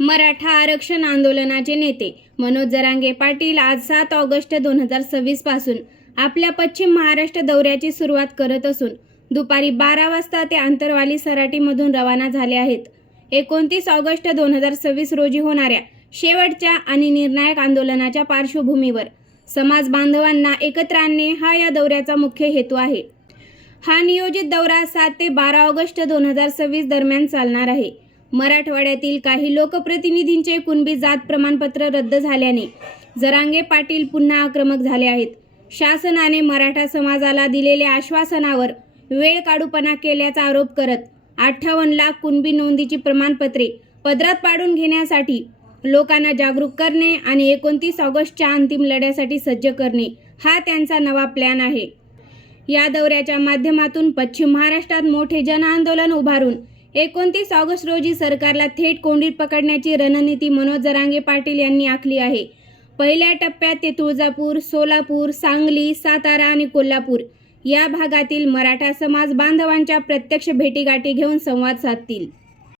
मराठा आरक्षण आंदोलनाचे नेते मनोज जरांगे पाटील आज 7 ऑगस्ट 2026 पासून आपल्या पश्चिम महाराष्ट्र दौऱ्याची सुरुवात करत असून दुपारी 12 वाजता ते आंतरवाली सराटीमधून रवाना झाले आहेत. 29 ऑगस्ट 2026 रोजी होणाऱ्या शेवटच्या आणि निर्णायक आंदोलनाच्या पार्श्वभूमीवर समाज बांधवांना एकत्र आणणे हा या दौऱ्याचा मुख्य हेतू आहे. हा नियोजित दौरा 7 ते 12 ऑगस्ट 2026 दरम्यान चालणार आहे. मराठवाड्यातील काही लोकप्रतिनिधींचे कुणबी जात प्रमाणपत्र रद्द झाल्याने जरांगे पाटील पुन्हा आक्रमक झाले आहेत. शासनाने मराठा समाजाला दिलेल्या आश्वासनावर वेळकाढूपणा केल्याचा आरोप करत 58 लाख कुणबी नोंदीची प्रमाणपत्रे पदरात पाडून घेण्यासाठी लोकांना जागरूक करणे आणि 29 ऑगस्टच्या अंतिम लढ्यासाठी सज्ज करणे हा त्यांचा नवा प्लॅन आहे. या दौऱ्याच्या माध्यमातून पश्चिम महाराष्ट्रात मोठे जनआंदोलन उभारून 29 ऑगस्ट रोजी सरकारला थेट कोंडीत पकडण्याची रणनीती मनोज जरांगे पाटील यांनी आखली आहे. पहिल्या टप्प्यात ते तुळजापूर, सोलापूर, सांगली, सातारा आणि कोल्हापूर या भागातील मराठा समाज बांधवांच्या प्रत्यक्ष भेटीगाठी घेऊन संवाद साधतील.